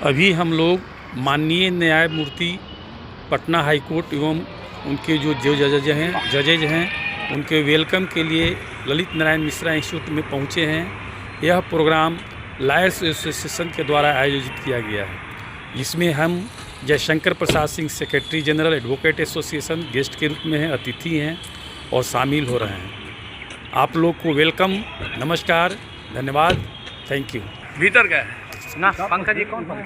अभी हम लोग माननीय न्यायमूर्ति पटना हाई कोर्ट एवं उनके जो जजेज हैं उनके वेलकम के लिए ललित नारायण मिश्रा इंस्टीट्यूट में पहुंचे हैं। यह प्रोग्राम लॉयर्स एसोसिएशन के द्वारा आयोजित किया गया है, जिसमें हम Jaishankar Prasad Singh secretary general advocate association guest के रूप में हैं, अतिथि हैं और शामिल हो रहे हैं। आप लोग को वेलकम, नमस्कार, धन्यवाद, थैंक यू। भीतर गए ना पंकज जी, कौन पंकज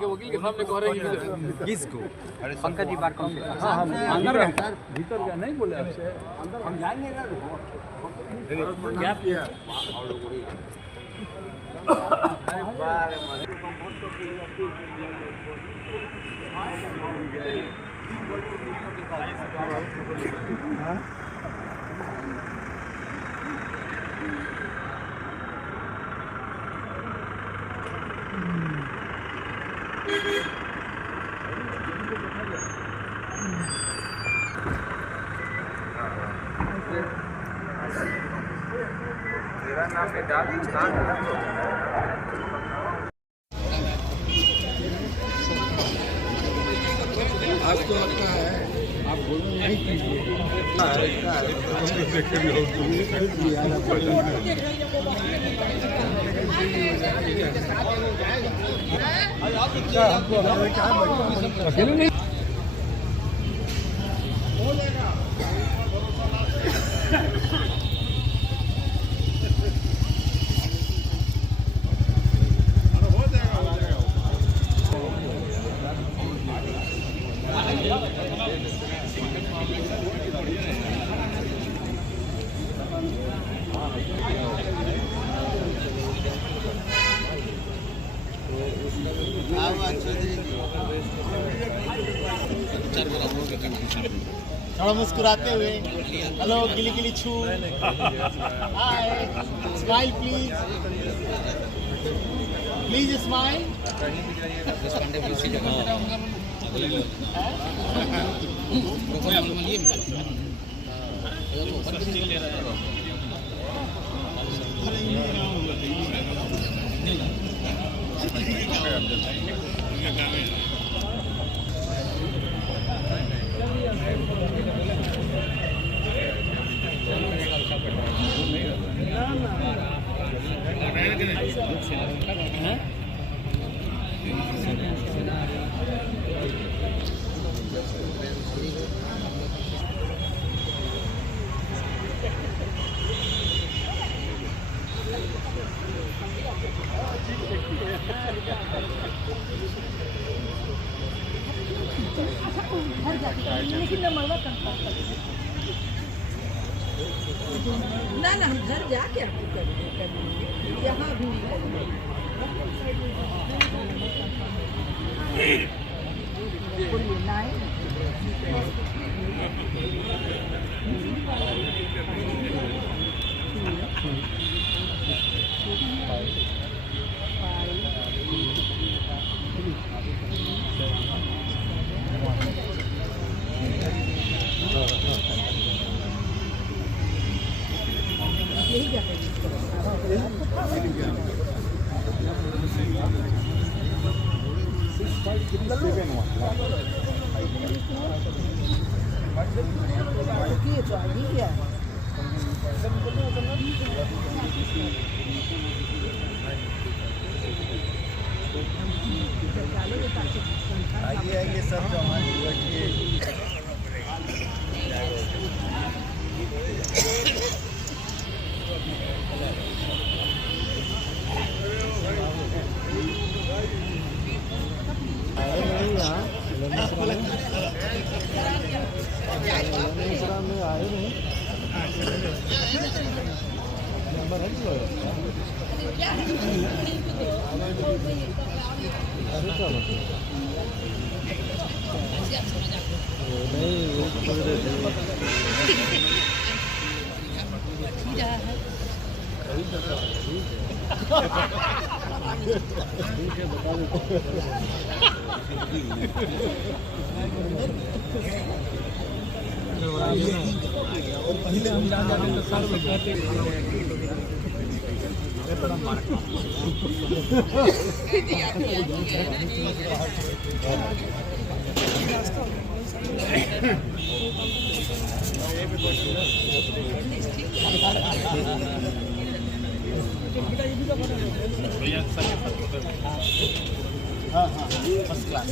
के वकील के सामने कह रहे हैं किसको? पंकज जी बात कौन से? हां हम अंदर हैं, भीतर गए नहीं बोले आपसे, अंदर हम जाएंगे ना। क्या किया मेरा नाम है दादी आपको लगता है आप बोलो नहीं कीजिए। थोड़ा मुस्कुराते हुए, हेलो गिली गिली छू, हाय, स्माइल प्लीज, प्लीज स्माइल। ना ना घर जाके आपको करेंगे, यहाँ भी यही जाते तो आगे क्या आइए आइए सब जमा में आए नहीं नंबर है ठीक है बता देते और पहले हम जान जाते तो सर हाँ हाँ फर्स्ट क्लास।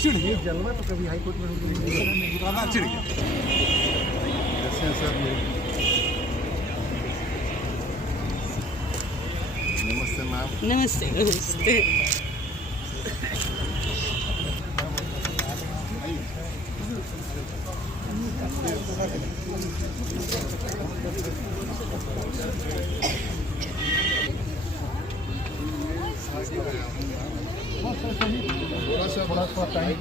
चिढ़ गया जलवा तो कभी हाई कोर्ट में चिढ़ गया। नमस्ते मैम। नमस्ते नमस्ते। थोड़ा टाइम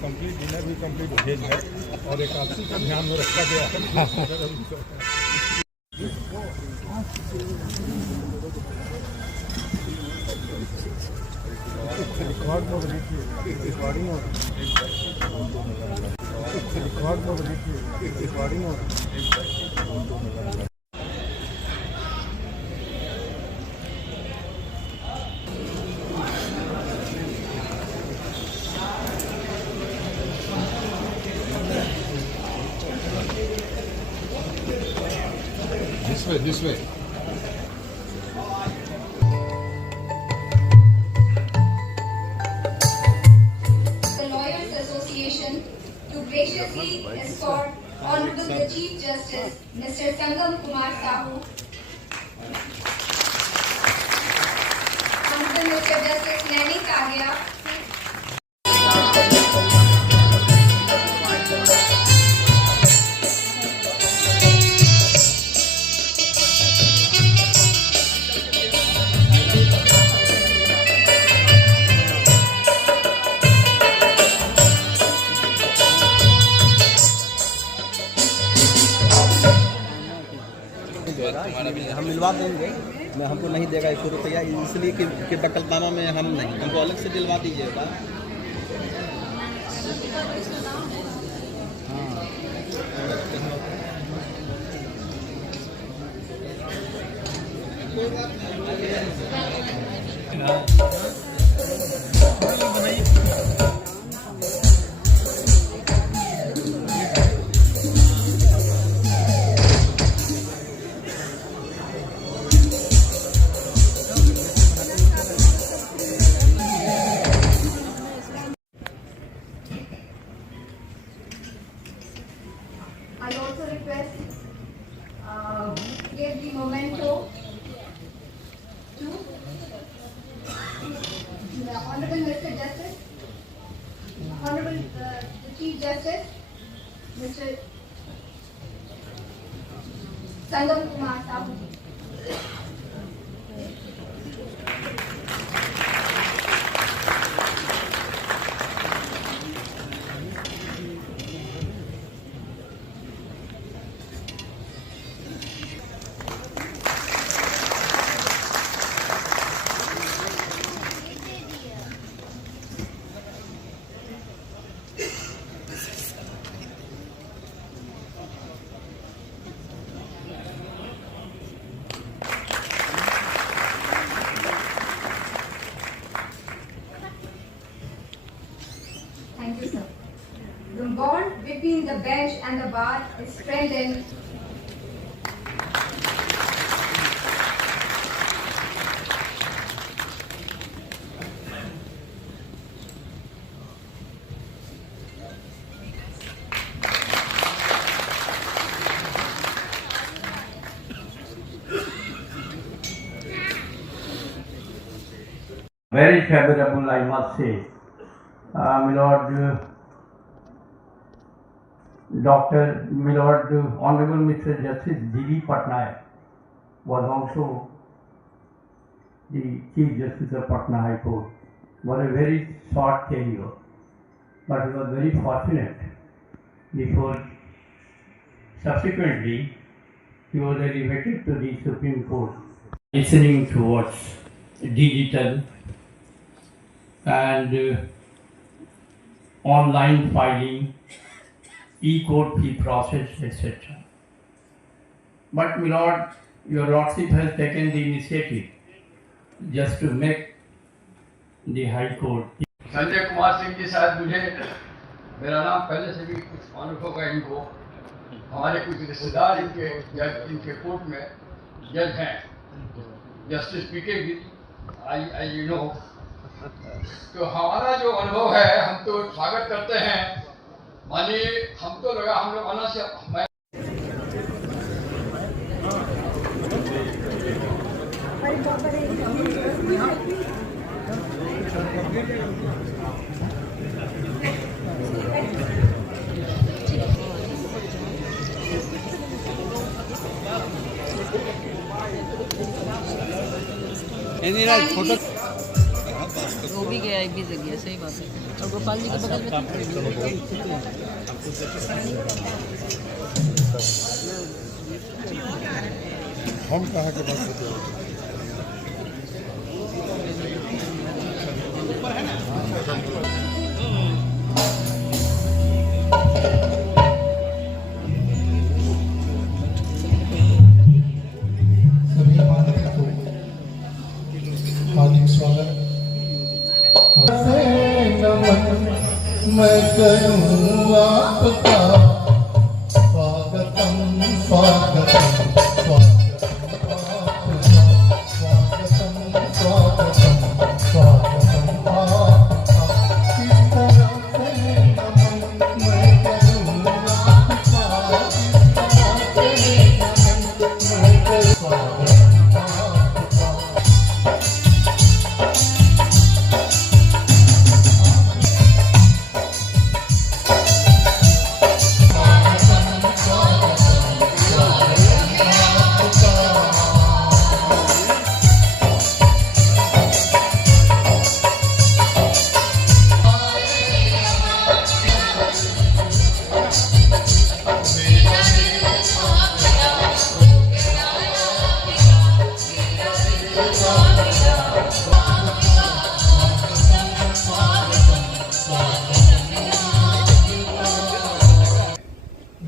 कंप्लीट डिनर भी कंप्लीट वेज है और एकादशी का ध्यान में रखा गया है। रिकॉर्ड में recording this way. The Lawyers Association to graciously escort Honorable the Chief Justice, Mr. Sangam Kumar Sahu, Honorable Mr. Justice Naini Kagia, हम मिलवा देंगे, मैं हमको नहीं देगा 100 रुपया, इसलिए कि वकलतनामा में हम नहीं, हमको अलग से दिलवा दीजिएगा। I also request give the memento to the Honorable Mr. Justice, Honorable the Chief Justice, Mr. Sangam Kumar Sahu. the bench and the bar is strengthened. Very favorable, I must say. Honorable Mr. Justice D.D. Patnaik was also the Chief Justice of Patna High Court. Was a very short tenure, but he was very fortunate because subsequently he was elevated to the Supreme Court, listening towards digital and online filing, e-court fee process, etc. But my lord, your lordship has taken the initiative just to make the High Court. Sanjay कुमार सिंह जी, शायद मुझे मेरा नाम पहले से भी कुछ मालूम होगा इनको। हमारे कुछ रिश्तेदार इनके कोर्ट में जज हैं, जस्टिस पीके गिरी, आई नो। तो हमारा जो अनुभव है, हम तो स्वागत करते हैं। मानिए हम तो लगा हम लोग आना से फोटो वो भी गया एक भी जगह, सही बात है। और गोपाल जी के बगल में हम कहाँ के बात करते हैं? सभी मान्यता को हार्दिक स्वागत। मैं करूँ आपका स्वागतम स्वागतम स्वागतम आपका स्वागतम स्वागतम स्वागतम आपका। किस तरह से नमन मैं करूँ आपका, किस तरह से नमन मैं करूँ स्वागतम आपका।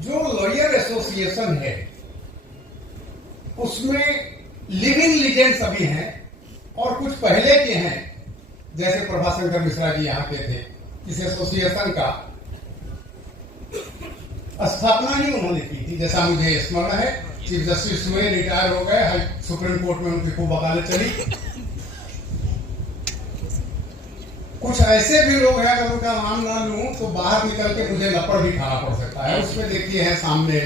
जो लॉयर एसोसिएशन है उसमें लिविंग लीजेंड्स अभी हैं और कुछ पहले के हैं, जैसे प्रभाशंकर मिश्रा जी यहाँ के थे। इस एसोसिएशन का स्थापना ही उन्होंने की थी, जैसा मुझे स्मरण है। चीफ जस्टिस हुए, रिटायर हो गए, सुप्रीम कोर्ट में उनकी खूब वकालत चली। कुछ ऐसे भी लोग हैं, अगर उनका नाम ना लूं तो बाहर निकल के मुझे लपड़ भी खाना पड़ सकता है। उसमें देखिए है सामने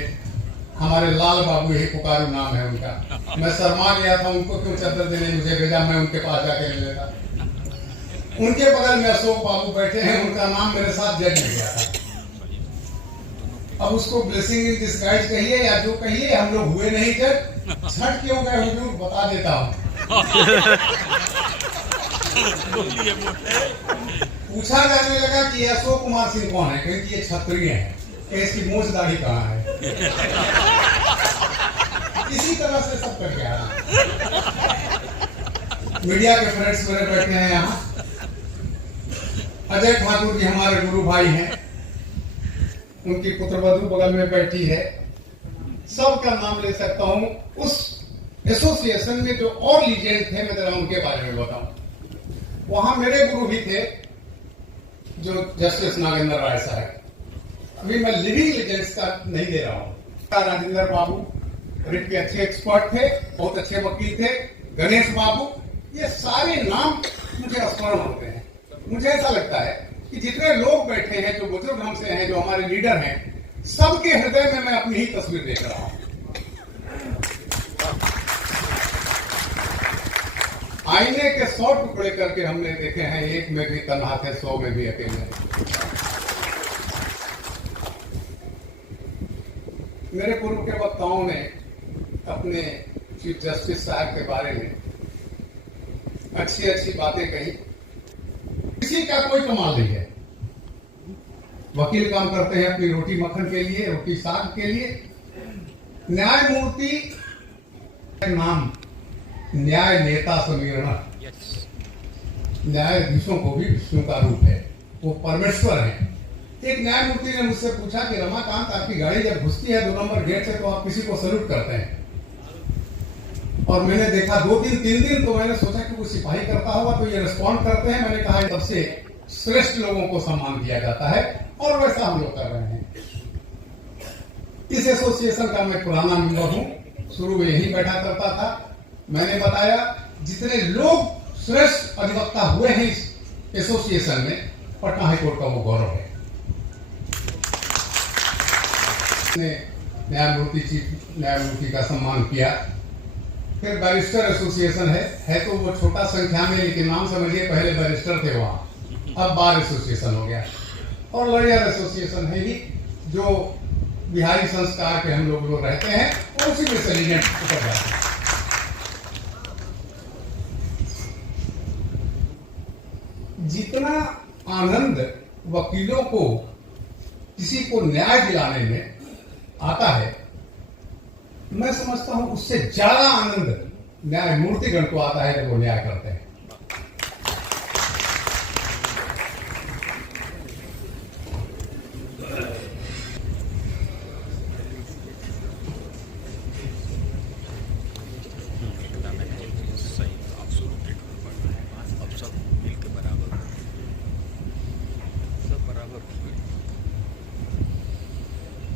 हमारे लाल बाबू, यही पुकारू नाम है उनका। मैं शर्मा गया था, उनको क्यों चादर देने मुझे भेजा, मैं उनके पास जाके ले लेता। उनके बगल में अशोक बाबू बैठे हैं, उनका नाम मेरे साथ जज में गया था। अब उसको ब्लेसिंग इन डिस्गाइज कहिए या जो कहिए, हम लोग हुए नहीं जज। छठ क्यों गए हुजूर बता देता हूँ। पूछा जाने लगा कि अशोक कुमार सिंह कौन है, क्योंकि ये क्षत्रिय है, कि इसकी मूछ दाढ़ी कहाँ है। इसी तरह से सब कर गया। मीडिया के फ्रेंड्स मेरे बैठे हैं यहाँ। अजय ठाकुर जी हमारे गुरु भाई हैं, उनकी पुत्रवधू बगल में बैठी है। सबका नाम ले सकता हूँ। उस एसोसिएशन में जो और लीजेंड थे, मैं जरा उनके बारे में बताऊं। वहां मेरे गुरु भी थे, जो जस्टिस नागेंद्र राय साहब। अभी मैं लिविंग लेजेंड्स का नहीं दे रहा हूँ। राजेंद्र बाबू रिट के अच्छे एक्सपर्ट थे, बहुत अच्छे वकील थे। गणेश बाबू, ये सारे नाम मुझे स्मरण होते हैं। मुझे ऐसा लगता है कि जितने लोग बैठे हैं, जो बुजुर्ग हमसे हैं, जो हमारे लीडर हैं, सबके हृदय में मैं अपनी ही तस्वीर देख रहा हूं। आईने के 100 टुकड़े करके हमने देखे हैं, एक में भी तन्हा थे, 100 में भी अकेले। मेरे पूर्व के वक्ताओं ने अपने चीफ जस्टिस साहब के बारे में अच्छी अच्छी बातें कही। किसी का कोई कमाल नहीं है। वकील काम करते हैं अपनी रोटी मक्खन के लिए, रोटी साग के लिए। न्यायमूर्ति नाम न्याय नेता समीरण, न्यायाधीशों को भी विष्णु का रूप है, वो परमेश्वर है। एक न्यायमूर्ति ने मुझसे पूछा कि रमाकांत, आपकी गाड़ी जब घुसती है 2 नंबर गेट से तो आप किसी को सल्यूट करते हैं? और मैंने देखा 2 दिन 3 दिन, तो मैंने सोचा कि कोई सिपाही करता होगा तो ये रिस्पॉन्ड करते हैं। मैंने कहा सबसे श्रेष्ठ लोगों को सम्मान किया जाता है, और वैसा हम लोग कर रहे हैं। इस एसोसिएशन का मैं पुराना मेंबर हूं, शुरू में यही बैठा करता था। मैंने बताया जितने लोग श्रेष्ठ अधिवक्ता हुए हैं इस एसोसिएशन में, पटना हाईकोर्ट का वो गौरव है। न्यायमूर्ति, चीफ न्यायमूर्ति का सम्मान किया। फिर बैरिस्टर एसोसिएशन है तो वो छोटा संख्या में, लेकिन नाम समझिए, पहले बैरिस्टर थे वहां, अब बार एसोसिएशन हो गया। और लॉयर एसोसिएशन है ही, जो बिहारी संस्कार के हम लोग रहते हैं, और उसी में से लीजेंड उतर जाते हैं। जितना आनंद वकीलों को किसी को न्याय दिलाने में आता है, मैं समझता हूं उससे ज्यादा आनंद न्यायमूर्तिगण को आता है जब वो न्याय करते हैं।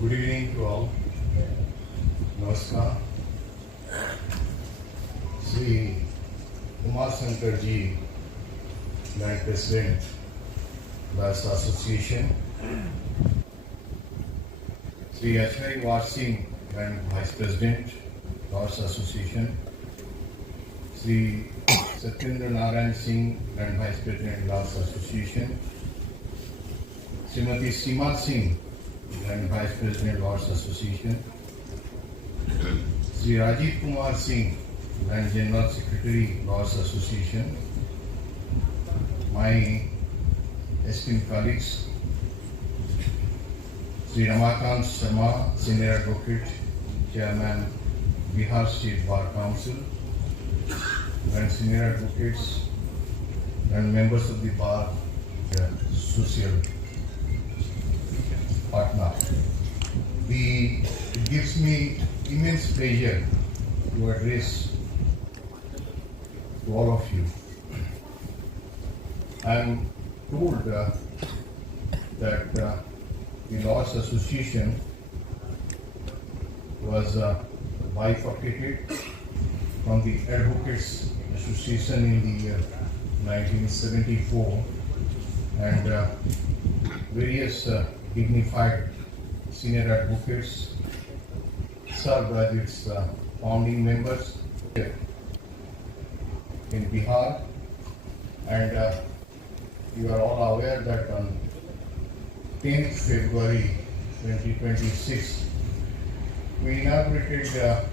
Good evening to all. Namaskar. Sri Kumar Shankar ji, Land President, Barrister Association. Sri Ashwari Raj Singh, Land Vice President, Barrister Association. Sri Satyendra Narayan Singh, Land Vice President, Barrister Association. Srimati Seema Singh, and Vice President, Lawyers Association. Sri Rajiv Kumar Singh, and General Secretary, Lawyers Association. My esteemed colleagues, Sri Ramakant Sharma, Senior Advocate, Chairman, Bihar State Bar Council, and Senior Advocates and members of the Bar Social Patna. It gives me immense pleasure to address to all of you. I am told that the Lawyers Association was bifurcated from the Advocates Association in the year 1974, and various dignified senior advocates served as its founding members in Bihar, and you are all aware that on 10th February 2026 we inaugurated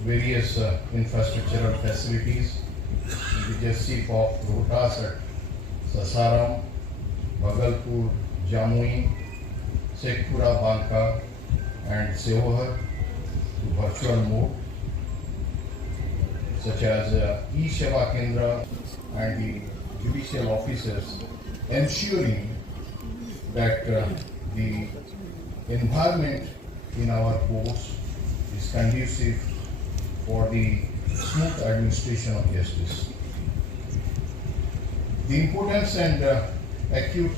various infrastructural facilities in the district of Rohtas at Sasaram, Bhagalpur, Jamui, Shekhpura, Banka, and Seohar to virtual mode, such as E-Seva Kendra and the judicial officers, ensuring that the environment in our courts is conducive for the smooth administration of justice. The importance and acute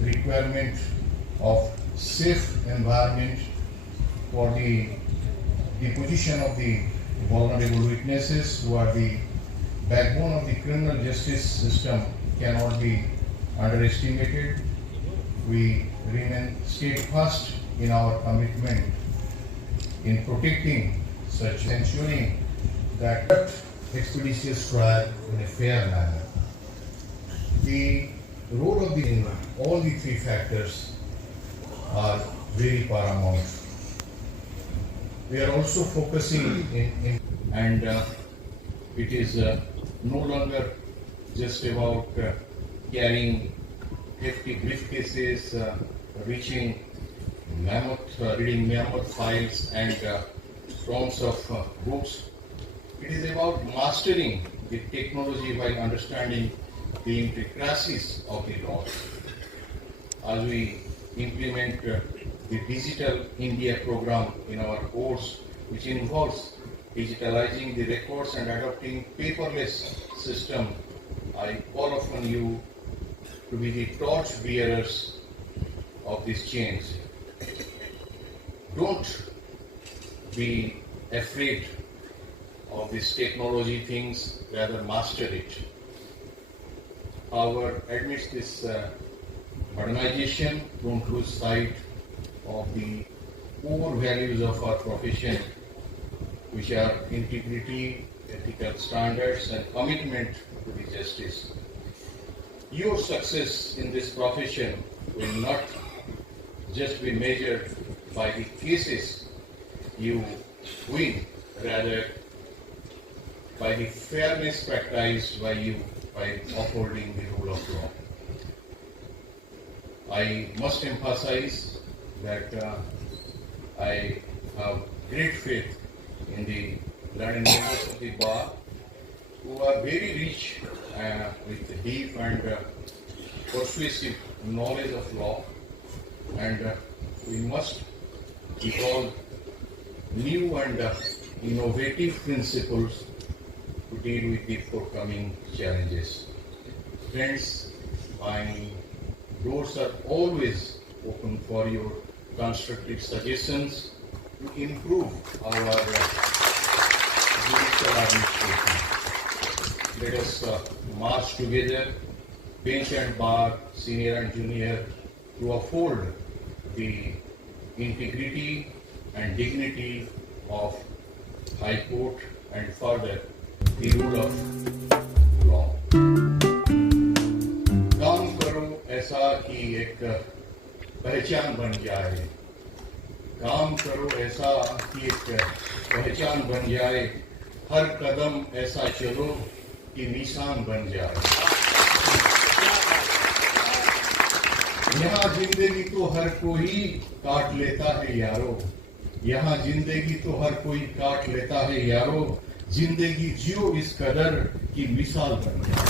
requirement of safe environment for the deposition of the vulnerable witnesses who are the backbone of the criminal justice system cannot be underestimated. We remain steadfast in our commitment in protecting such, ensuring that expeditious trial in a fair manner. The role of all the three factors are very paramount. We are also focusing and it is no longer just about carrying hefty briefcases, reading mammoth files and tomes of books. It is about mastering the technology by understanding the intricacies of the law. As we implement the Digital India program in our course, which involves digitalizing the records and adopting paperless system, I call upon you to be the torch bearers of this change. Don't be afraid of this technology things, rather master it. However, amidst this modernization, don't lose sight of the core values of our profession, which are integrity, ethical standards, and commitment to the justice. Your success in this profession will not just be measured by the cases you win, rather by the fairness practiced by you by upholding the rule of law. I must emphasize that I have great faith in the learned members of the bar who are very rich with deep and persuasive knowledge of law, and we must evolve new and innovative principles to deal with the forthcoming challenges. Friends, my doors are always open for your constructive suggestions to improve our judicial administration. Let us march together, bench and bar, senior and junior, to uphold the integrity and dignity of High Court and further the rule of law. काम करो ऐसा कि एक पहचान बन जाए. काम करो ऐसा कि एक पहचान बन जाए. हर कदम ऐसा चलो कि निशान बन जाए. यहाँ जिंदगी तो हर कोई काट लेता है यारो. यहाँ जिंदगी तो हर कोई काट लेता है यारो. जिंदगी जियो इस कदर की मिसाल बन जाए.